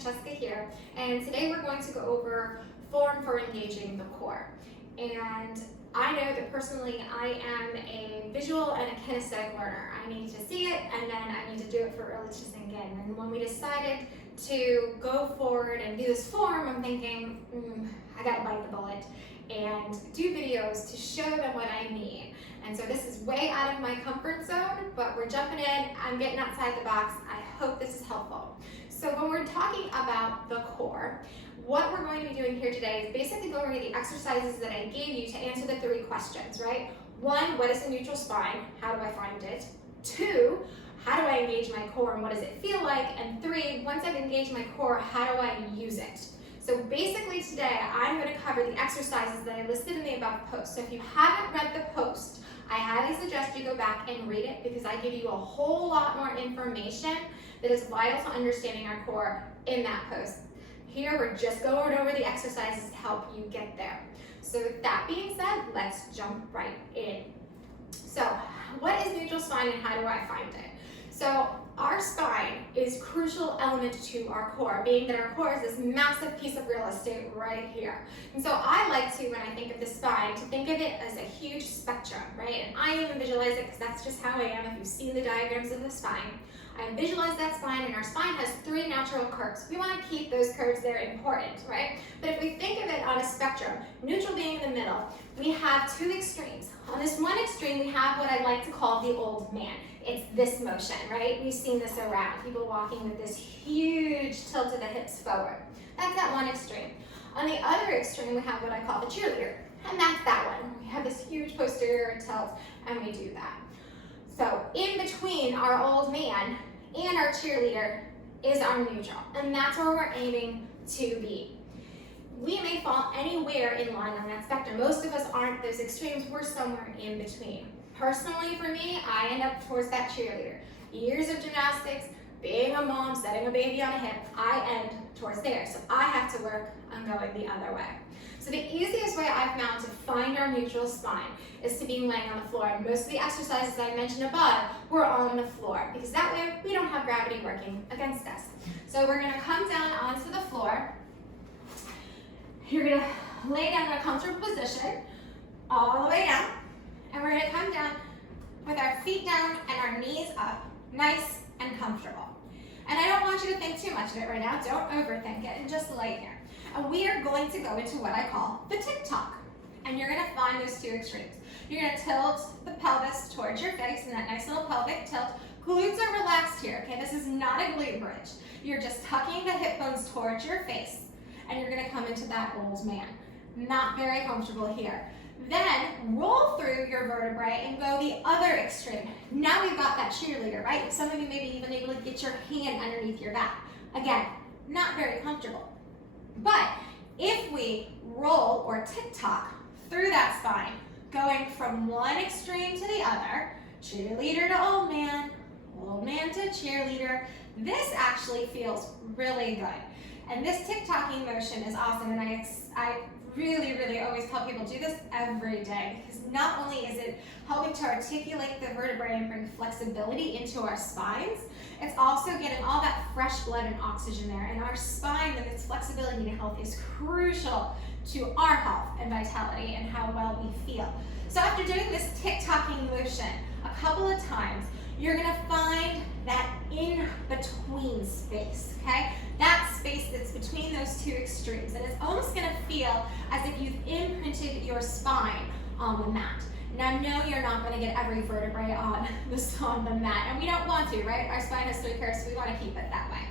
Francesca here, and today we're going to go over form for engaging the core. And I know that personally I am a visual and a kinesthetic learner. I need to see it and then I need to do it for really to sink in. And when we decided to go forward and do this form, I'm thinking, I gotta bite the bullet and do videos to show them what I mean. And so this is way out of my comfort zone, but we're jumping in, I'm getting outside the box. I hope this is helpful. So when we're talking about the core, what we're going to be doing here today is basically going over the exercises that I gave you to answer the three questions, right? One, what is the neutral spine? How do I find it? Two, how do I engage my core and what does it feel like? And three, once I've engaged my core, how do I use it? So basically today, I'm going to cover the exercises that I listed in the above post. So if you haven't read the post, I highly suggest you go back and read it because I give you a whole lot more information that is vital to understanding our core in that post. Here, we're just going over the exercises to help you get there. So with that being said, let's jump right in. So what is neutral spine and how do I find it? So our spine is a crucial element to our core, being that our core is this massive piece of real estate right here. And so I like to, when I think of the spine, to think of it as a huge spectrum, right? And I even visualize it because that's just how I am. If you've seen the diagrams of the spine, I visualize that spine, and our spine has three natural curves. We want to keep those curves there important, right? But if we think of it on a spectrum, neutral being in the middle, we have two extremes. On this one extreme, we have what I like to call the old man. It's this motion, right? We've seen this around, people walking with this huge tilt of the hips forward. That's that one extreme. On the other extreme, we have what I call the cheerleader, and that's that one. We have this huge posterior tilt, and we do that. So in between our old man and our cheerleader is our neutral, and that's where we're aiming to be. We may fall anywhere in line on that spectrum. Most of us aren't those extremes, we're somewhere in between. Personally for me, I end up towards that cheerleader. Years of gymnastics, being a mom, setting a baby on a hip, I end towards there. So I have to work on going the other way. So the easiest way I've found to find our neutral spine is to be laying on the floor. And most of the exercises I mentioned above were on the floor because that way we don't have gravity working against us. So we're gonna come down onto the floor. You're gonna lay down in a comfortable position all the way down. And we're gonna come down with our feet down and our knees up, nice and comfortable. And I don't want you to think too much of it right now. Don't overthink it and just lay here. And we are going to go into what I call the tick-tock. And you're gonna find those two extremes. You're gonna tilt the pelvis towards your face in that nice little pelvic tilt. Glutes are relaxed here, okay? This is not a glute bridge. You're just tucking the hip bones towards your face and you're gonna come into that old man. Not very comfortable here. Then roll through your vertebrae and go the other extreme. Now we've got that cheerleader, right? Some of you may be even able to get your hand underneath your back. Again, not very comfortable. But if we roll or tick-tock through that spine, going from one extreme to the other, cheerleader to old man to cheerleader, this actually feels really good. And this tick-tocking motion is awesome, and I really always tell people do this every day because not only is it helping to articulate the vertebrae and bring flexibility into our spines, it's also getting all that fresh blood and oxygen there. And our spine and its flexibility and health is crucial to our health and vitality and how well we feel. So after doing this tick-tocking motion a couple of times, you're gonna find that in-between space, okay? That space that's between those two extremes. And it's almost gonna feel as if you've imprinted your spine on the mat. Now, no, you're not gonna get every vertebrae on the mat, and we don't want to, right? Our spine has three curves, so we wanna keep it that way.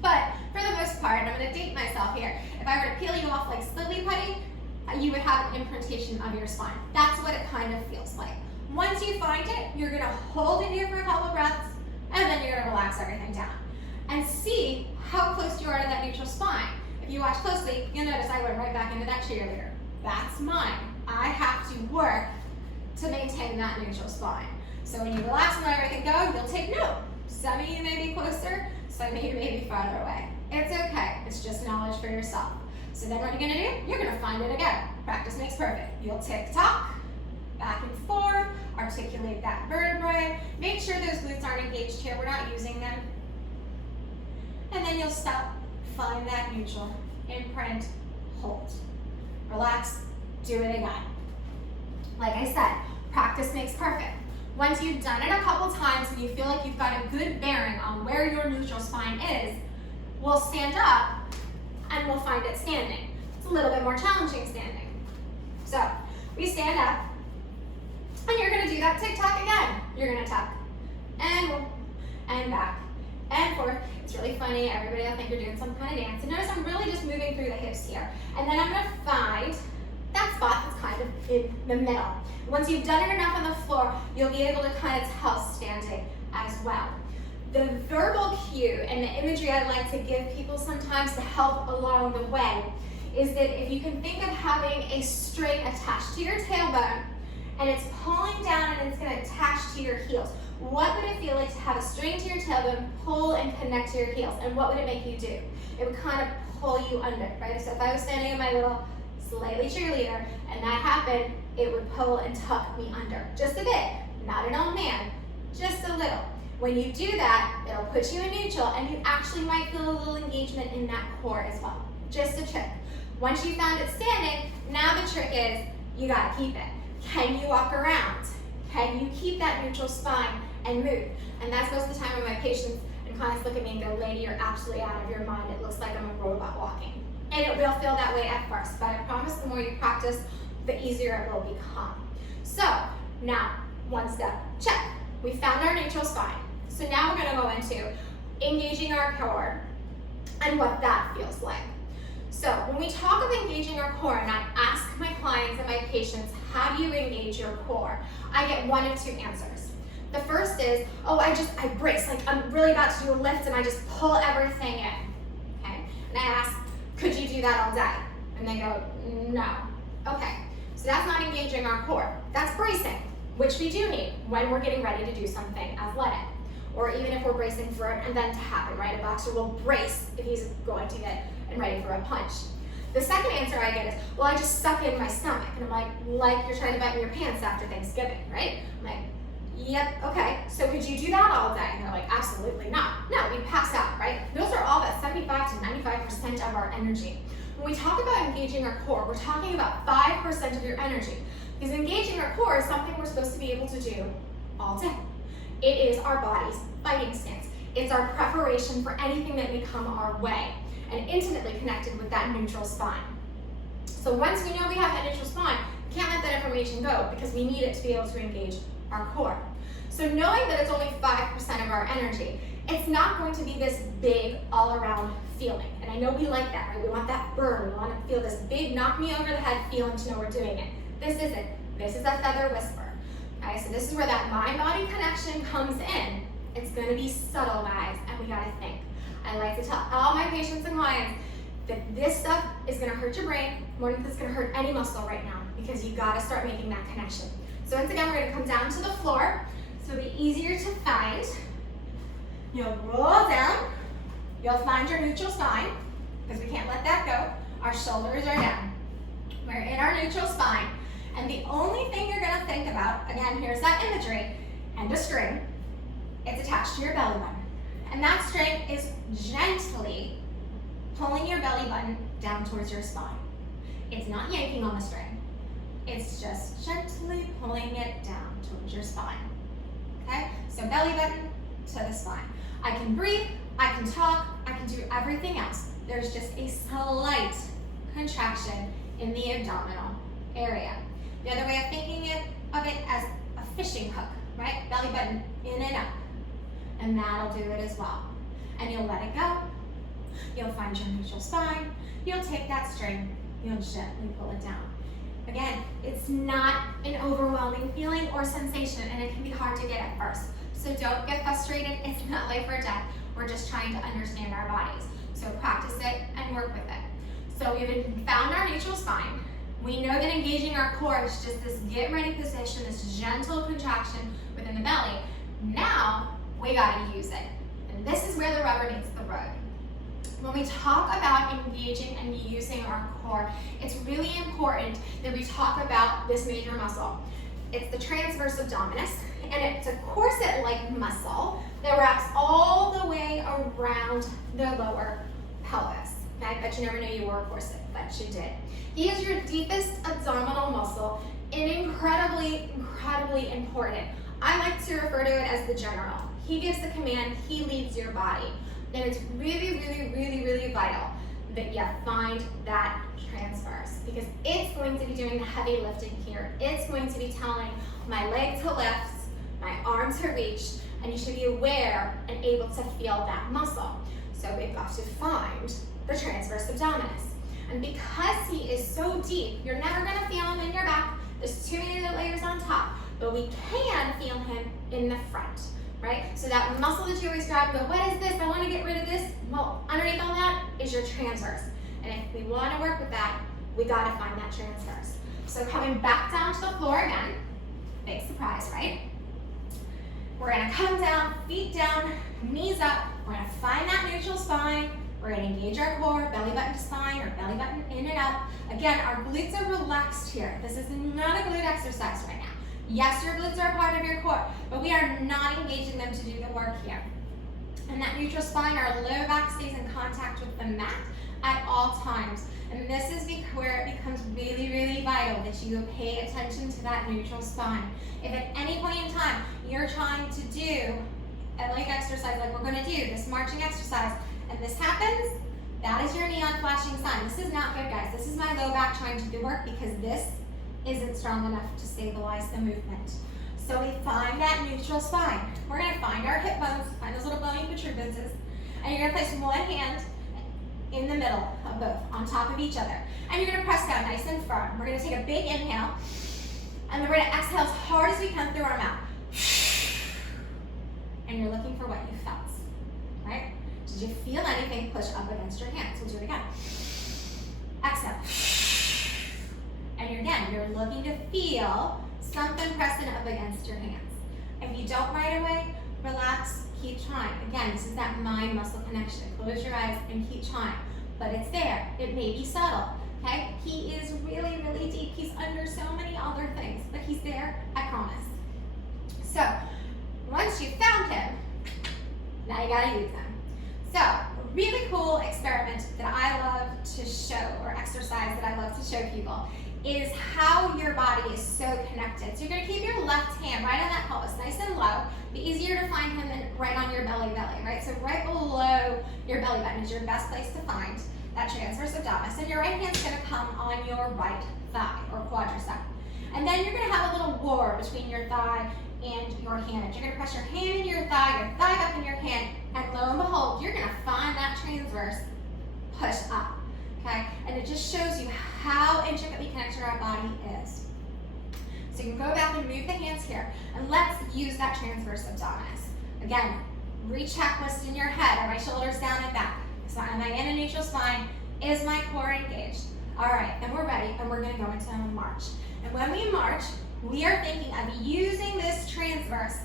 But for the most part, and I'm gonna date myself here, if I were to peel you off like silly putty, you would have an imprintation of your spine. That's what it kind of feels like. Once you find it, you're gonna hold it here for a couple breaths, and then you're gonna relax everything down. And see how close you are to that neutral spine. If you watch closely, you'll notice I went right back into that cheerleader. That's mine. I have to work to maintain that neutral spine. So when you relax and let everything go, you'll take note. Some of you may be closer, some of you may be farther away. It's okay, it's just knowledge for yourself. So then what you're gonna do, you're gonna find it again. Practice makes perfect. You'll tick-tock, back and forth, articulate that vertebrae. Make sure those glutes aren't engaged here, we're not using them. And then you'll stop find that neutral, imprint, hold. Relax, do it again. Like I said, practice makes perfect. Once you've done it a couple times and you feel like you've got a good bearing on where your neutral spine is, we'll stand up and we'll find it standing. It's a little bit more challenging standing. So we stand up and you're gonna do that tick-tock again. You're gonna tuck and roll and back and forth. It's really funny. Everybody will think you're doing some kind of dance. And notice I'm really just moving through the hips here. And then I'm gonna find that spot that's kind of in the middle. Once you've done it enough on the floor, you'll be able to kind of tell standing as well. The verbal cue and the imagery I like to give people sometimes to help along the way is that if you can think of having a string attached to your tailbone and it's pulling down and it's going to attach to your heels, what would it feel like to have a string to your tailbone, pull and connect to your heels? And what would it make you do? It would kind of pull you under, right? So if I was standing in my little slightly cheerleader and that happened, it would pull and tuck me under. Just a bit, not an old man, just a little. When you do that, it'll put you in neutral and you actually might feel a little engagement in that core as well. Just a trick. Once you found it standing, now the trick is you gotta keep it. Can you walk around? Can you keep that neutral spine and move? And that's most of the time when my patients and clients look at me and go, lady, you're absolutely out of your mind. It looks like I'm a robot walking. And it will feel that way at first, but I promise the more you practice, the easier it will become. So now, one step, check. We found our neutral spine. So now we're gonna go into engaging our core and what that feels like. So when we talk of engaging our core, and I ask my clients and my patients, how do you engage your core? I get one of two answers. The first is, oh, I brace, like I'm really about to do a lift and I just pull everything in, okay? And I ask, could you do that all day? And they go, no. Okay, so that's not engaging our core. That's bracing, which we do need when we're getting ready to do something athletic. Or even if we're bracing for an event to happen, right? A boxer will brace if he's going to get and ready for a punch. The second answer I get is, well, I just suck in my stomach. And I'm like you're trying to button your pants after Thanksgiving, right? I'm like, yep, okay. So could you do that all day? And they're like, absolutely not. No, we pass out, right? Those are all about 75 to 95% of our energy. When we talk about engaging our core, we're talking about 5% of your energy. Because engaging our core is something we're supposed to be able to do all day. It is our body's fighting stance. It's our preparation for anything that may come our way, and intimately connected with that neutral spine. So once we know we have that neutral spine, we can't let that information go because we need it to be able to engage our core. So knowing that it's only 5% of our energy, it's not going to be this big all-around feeling. And I know we like that, right? We want that burn. We want to feel this big knock me over the head feeling to know we're doing it. This isn't. This is a feather whisper. Okay, so this is where that mind-body connection comes in. It's going to be subtle, guys, and we got to think. I like to tell all my patients and clients that this stuff is going to hurt your brain more than it's going to hurt any muscle right now, because you got to start making that connection. So once again, we're going to come down to the floor, so it'll be easier to find. You'll roll down. You'll find your neutral spine, because we can't let that go. Our shoulders are down. We're in our neutral spine. And the only thing you're going to think about, again, here's that imagery, and a string. It's attached to your belly button. And that string is gently pulling your belly button down towards your spine. It's not yanking on the string. It's just gently pulling it down towards your spine. Okay? So belly button to the spine. I can breathe, I can talk, I can do everything else. There's just a slight contraction in the abdominal area. The other way of thinking of it as a fishing hook, right? Belly button in and up. And that'll do it as well. And you'll let it go. You'll find your neutral spine. You'll take that string. You'll gently pull it down. Again, it's not an overwhelming feeling or sensation, and it can be hard to get at first. So don't get frustrated. It's not life or death. We're just trying to understand our bodies. So practice it and work with it. So we've found our neutral spine. We know that engaging our core is just this get ready position, this gentle contraction within the belly. Now, we gotta use it. And this is where the rubber meets the road. When we talk about engaging and using our core, it's really important that we talk about this major muscle. It's the transverse abdominis, and it's a corset-like muscle that wraps all the way around the lower pelvis. Okay? Bet you never knew you wore a corset, but you did. He is your deepest abdominal muscle and incredibly, incredibly important. I like to refer to it as the general. He gives the command, he leads your body. And it's really, really, really, really vital that you find that transverse, because it's going to be doing the heavy lifting here. It's going to be telling my leg to lift, my arm to reach, and you should be aware and able to feel that muscle. So we've got to find the transverse abdominis. And because he is so deep, you're never gonna feel him in your back. There's too many other layers on top, but we can feel him in the front, right? So that muscle that you always grab and go, what is this? I wanna get rid of this. Well, underneath all that is your transverse. And if we wanna work with that, we gotta find that transverse. So coming back down to the floor again, big surprise, right? We're gonna come down, feet down, knees up. We're gonna find that neutral spine. We're gonna engage our core, belly button to spine, or belly button in and up. Again, our glutes are relaxed here. This is not a glute exercise right now. Yes, your glutes are a part of your core, but we are not engaging them to do the work here. And that neutral spine, our low back stays in contact with the mat at all times. And this is where it becomes really, really vital that you pay attention to that neutral spine. If at any point in time you're trying to do a leg exercise like we're gonna do, this marching exercise, and this happens, that is your neon flashing sign. This is not good, guys. This is my low back trying to do work because this isn't strong enough to stabilize the movement. So we find that neutral spine. We're gonna find our hip bones, find those little bony protuberances, and you're gonna place one hand in the middle of both, on top of each other. And you're gonna press down nice and firm. We're gonna take a big inhale, and then we're gonna exhale as hard as we can through our mouth. And you're looking for what you felt, right? Did you feel anything push up against your hands? We'll do it again. Exhale. And you're looking to feel something pressing up against your hands. If you don't right away, relax, keep trying. Again, this is that mind-muscle connection. Close your eyes and keep trying. But it's there. It may be subtle, okay? He is really, really deep. He's under so many other things, but he's there, I promise. So, once you've found him, now you gotta use him. So, a really cool experiment that I love to show, or exercise that I love to show people, is how your body is so connected. So you're gonna keep your left hand right on that pelvis, nice and low. Be easier to find him right on your belly, right? So right below your belly button is your best place to find that transverse abdominis. And your right hand's gonna come on your right thigh, or quadricep. And then you're gonna have a little war between your thigh and your hand. You're gonna press your hand in your thigh up in your hand, and lo and behold, you're gonna find that transverse push up, okay? And it just shows you how intricately connected our body is. So you can go back and move the hands here, and let's use that transverse abdominis. Again, re-checklist in your head. Are my shoulders down and back? So am I in a neutral spine? Is my core engaged? All right, then we're ready, and we're gonna go into a march. And when we march, we are thinking of using this transverse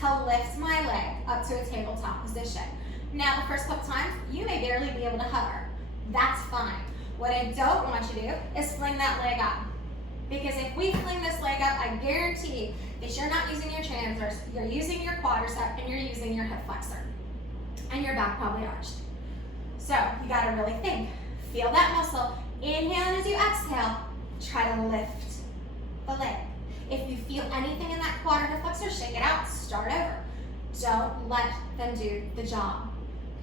to lift my leg up to a tabletop position. Now, the first couple times, you may barely be able to hover. That's fine. What I don't want you to do is fling that leg up. Because if we fling this leg up, I guarantee that you're not using your transverse, you're using your quadricep, and you're using your hip flexor. And your back probably arched. So, you gotta really think. Feel that muscle. Inhale as you exhale. Try to lift the leg. If you feel anything in that quad or hip flexor, shake it out, start over. Don't let them do the job,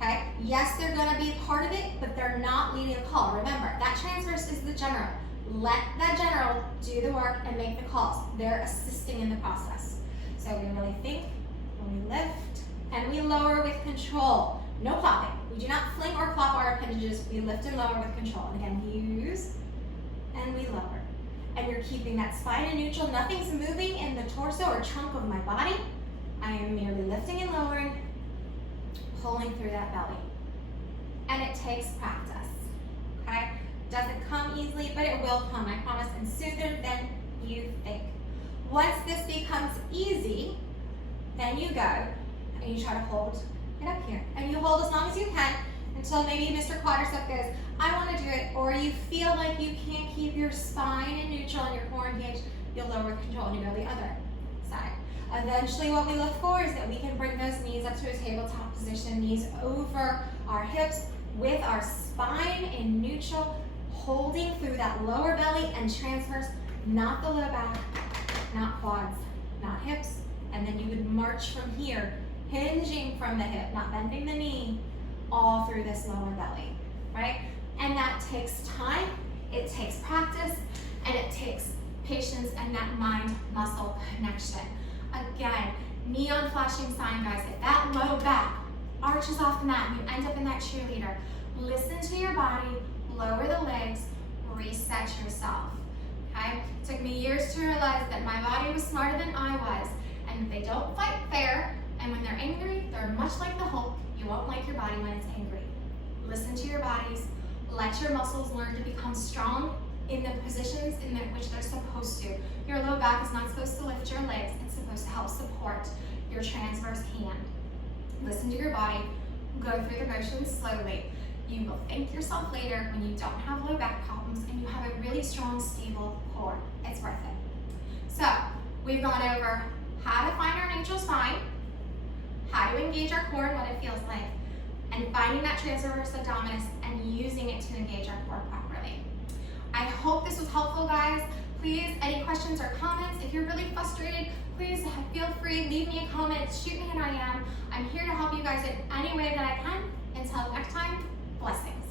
okay? Yes, they're gonna be a part of it, but they're not leading the call. Remember, that transverse is the general. Let that general do the work and make the calls. They're assisting in the process. So we really think, when we lift, and we lower with control. No plopping. We do not fling or plop our appendages. We lift and lower with control. And again, use, and we lower. And you're keeping that spine in neutral. Nothing's moving in the torso or trunk of my body. I am merely lifting and lowering, pulling through that belly. And it takes practice, okay? Doesn't come easily, but it will come, I promise, and sooner than you think. Once this becomes easy, then you go and you try to hold it up here. And you hold as long as you can until maybe Mr. Quadricep goes, I want to do it, or you feel like you can't keep your spine in neutral and your core engaged, you'll lower with control and you go the other side. Eventually what we look for is that we can bring those knees up to a tabletop position, knees over our hips, with our spine in neutral, holding through that lower belly and transverse, not the low back, not quads, not hips. And then you would march from here, hinging from the hip, not bending the knee, all through this lower belly, right? And that takes time, it takes practice, and it takes patience and that mind-muscle connection. Again, neon flashing sign, guys. If that low back arches off the mat and you end up in that cheerleader, listen to your body, lower the legs, reset yourself, okay? It took me years to realize that my body was smarter than I was, and they don't fight fair, and when they're angry, they're much like the Hulk. You won't like your body when it's angry. Listen to your bodies, let your muscles learn to become strong in the positions in which they're supposed to. Your low back is not supposed to lift your legs, it's supposed to help support your transverse hand. Listen to your body, go through the motions slowly. You will thank yourself later when you don't have low back problems and you have a really strong, stable core. It's worth it. So, we've gone over how to find our neutral spine, how to engage our core and what it feels like, and finding that transverse abdominis and using it to engage our core properly. I hope this was helpful, guys. Please, any questions or comments, if you're really frustrated, please feel free, leave me a comment, shoot me an IM. I'm here to help you guys in any way that I can. Until next time, blessings.